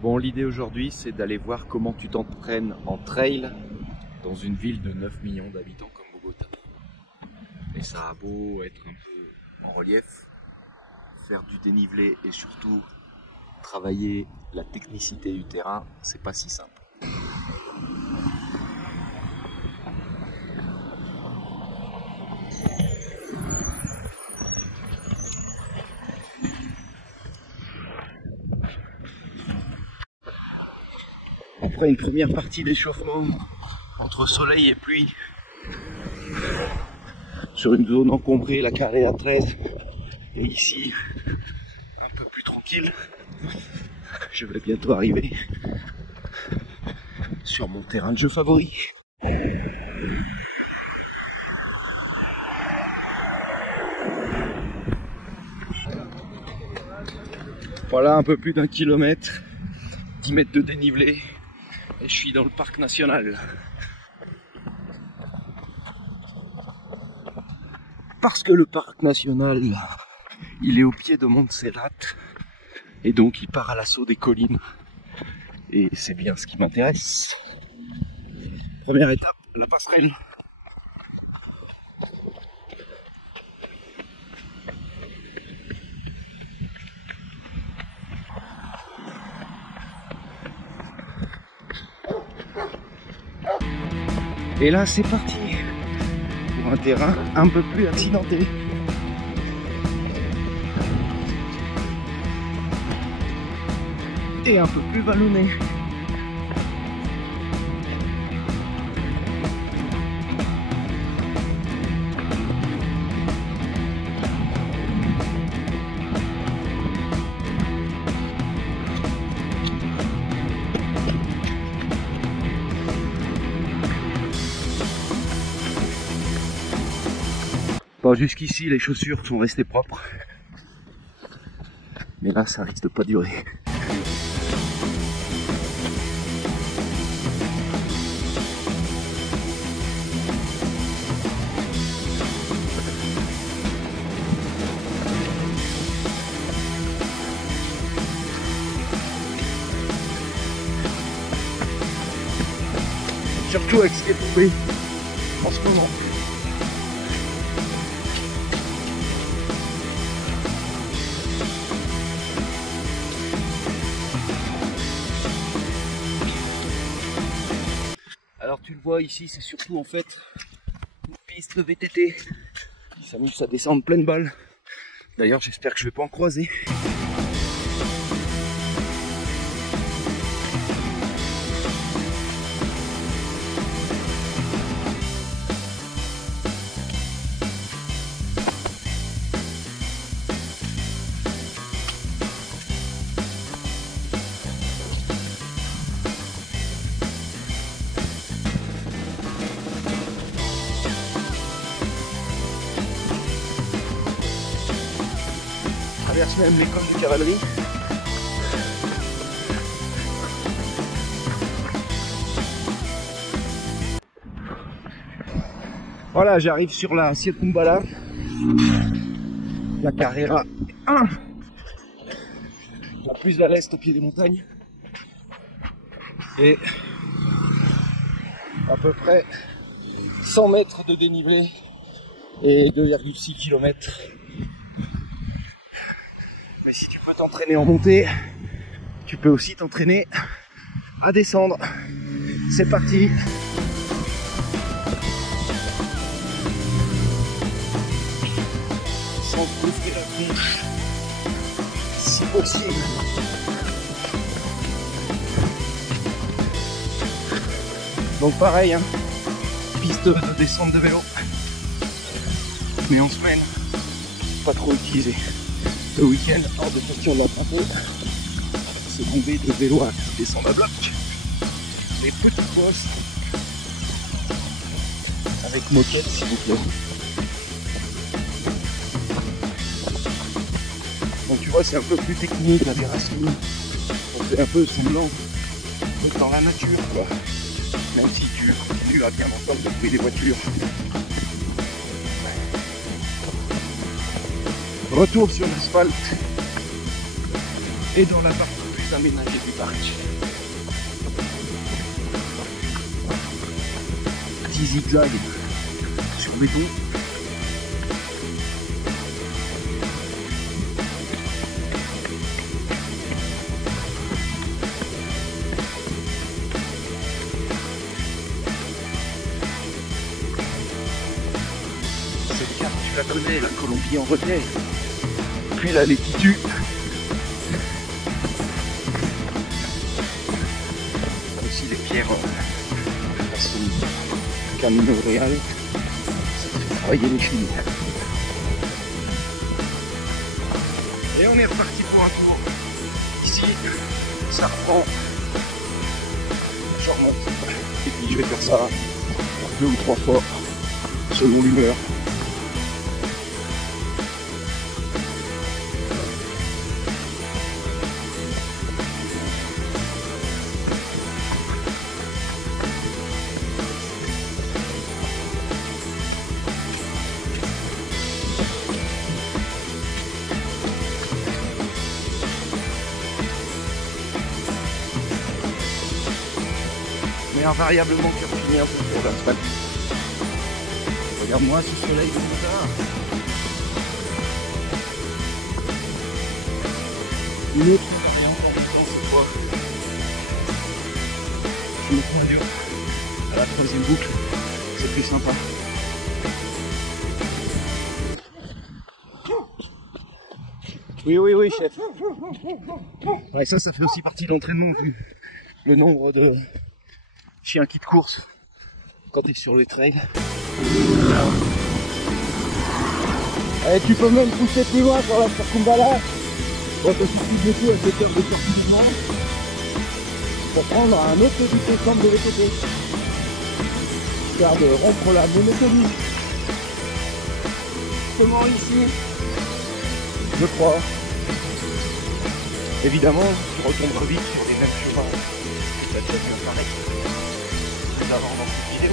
Bon, l'idée aujourd'hui, c'est d'aller voir comment tu t'entraînes en trail dans une ville de 9 millions d'habitants comme Bogota. Et ça a beau être un peu en relief, faire du dénivelé et surtout travailler la technicité du terrain, c'est pas si simple. Après une première partie d'échauffement entre soleil et pluie sur une zone encombrée, la carrière 13, et ici un peu plus tranquille, je vais bientôt arriver sur mon terrain de jeu favori. Voilà, un peu plus d'1 kilomètre, 10 mètres de dénivelé, et je suis dans le parc national. Parce que le parc national, il est au pied de Montserrat, et donc il part à l'assaut des collines. Et c'est bien ce qui m'intéresse. Première étape, la passerelle. Et là, c'est parti pour un terrain un peu plus accidenté. Et un peu plus vallonné. Bon, jusqu'ici, les chaussures sont restées propres. Mais là, ça risque de pas durer. Surtout avec ce qui est tombé en ce moment. Alors tu le vois ici, c'est surtout en fait une piste de VTT qui s'amuse à descendre pleine balle. D'ailleurs j'espère que je vais pas en croiser. Traverse même l'école de cavalerie. Voilà, j'arrive sur la Circunvala, la Carrera 1, la plus à l'est au pied des montagnes, et à peu près 100 mètres de dénivelé et 2,6 km. Mais si tu peux t'entraîner en montée, tu peux aussi t'entraîner à descendre. C'est parti! Sans couvrir la bouche, si possible. Donc pareil, hein, piste de descente de vélo, mais en semaine, pas trop utilisé. Le week-end, hors de question de l'emprunter, c'est tomber de vélo à descendre à bloc. Les petites bosses avec moquette s'il vous plaît. Donc tu vois, c'est un peu plus technique la virage. On fait un peu semblant d'être dans la nature, quoi. Même si tu continues à bien entendre le bruit des voitures. Retour sur l'asphalte et dans la partie plus aménagée du parc. Petit zigzag sur béton. Cette carte, tu la connais, la Colombie en retrait. Puis la Latitude. Aussi les pierres de façon Camino Real. Ça fait travailler les filles. Et on est reparti pour un tour. Ici, ça reprend. Je remonte. Et puis je vais faire ça 2 ou 3 fois selon l'humeur. Mais invariablement tu finis un peu sur l'asphalte. Regarde-moi ce soleil de Bogota. Une autre c'est quoi? Je me prends Dieu. À la 3e boucle, c'est plus sympa. Oui, chef. Ouais, ça fait aussi partie de l'entraînement, vu le nombre de chiens qui te course quand tu es sur le trail. Allez, tu peux même pousser plus loin sur la circumvallation. Bon, ça suffit de tout à cette heure de circulement pour prendre un autre petit ensemble de l'autre côté. Histoire de rompre la monotonie. Comment ici? Je crois. Évidemment, tu retomberas vite sur les mêmes chemins. Ça te fait pareil. Avant dans cette vidéo.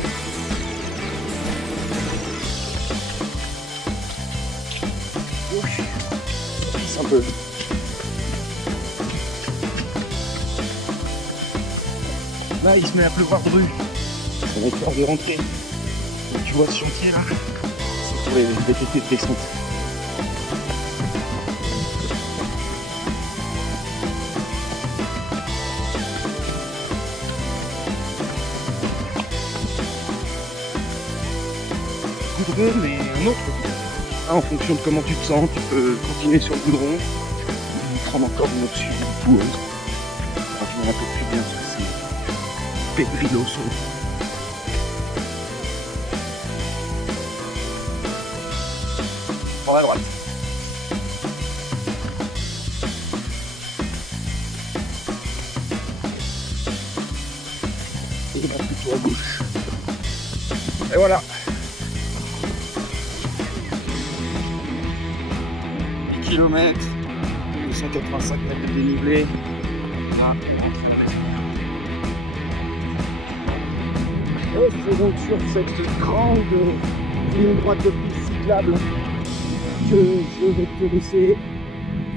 Glisse un peu. Là il se met à pleuvoir de rue. Ça va être fort de rentrer. Donc, tu vois ce chantier là, c'est pour les VTT de descente. Mais un autre. En fonction de comment tu te sens, tu peux continuer sur le goudron, ou prendre encore une option boueuse. Pour revenir un peu plus bien sur ces Pedriloso. Prends la droite. Et là plutôt à gauche. Et voilà. 10 km, 285 mètres de dénivelé. Et c'est donc sur cette grande ligne droite de piste cyclable que je vais te laisser.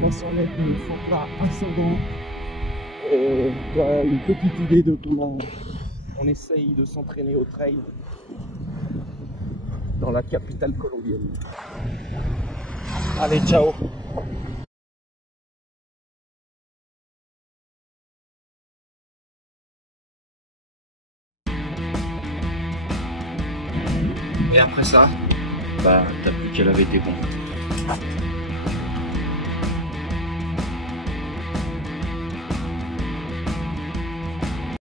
La s'enlève ne sont pas ascendants. Tu as une petite idée de comment on essaye de s'entraîner au trail dans la capitale colombienne. Allez, ciao! Et après ça, bah t'as plus qu'à laver tes pompes.